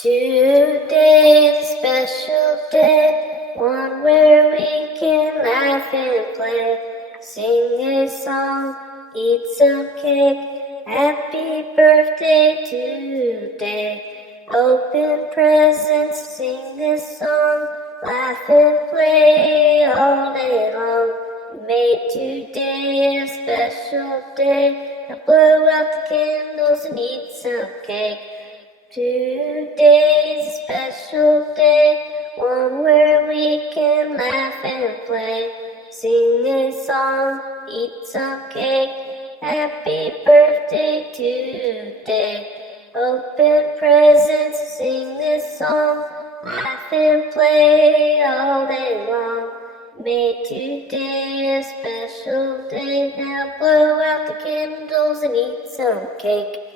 Today's a special day, one where we can laugh and play, sing a song, eat some cake. Happy birthday today. Open presents, sing this song, laugh and play all day long. Made today a special day. Now blow out the candles and eat some cake. Today's a special day, one where we can laugh and play, sing a song, eat some cake. Happy birthday today. Open presents, sing this song, laugh and play all day long. Made today a special day. Now blow out the candles and eat some cake.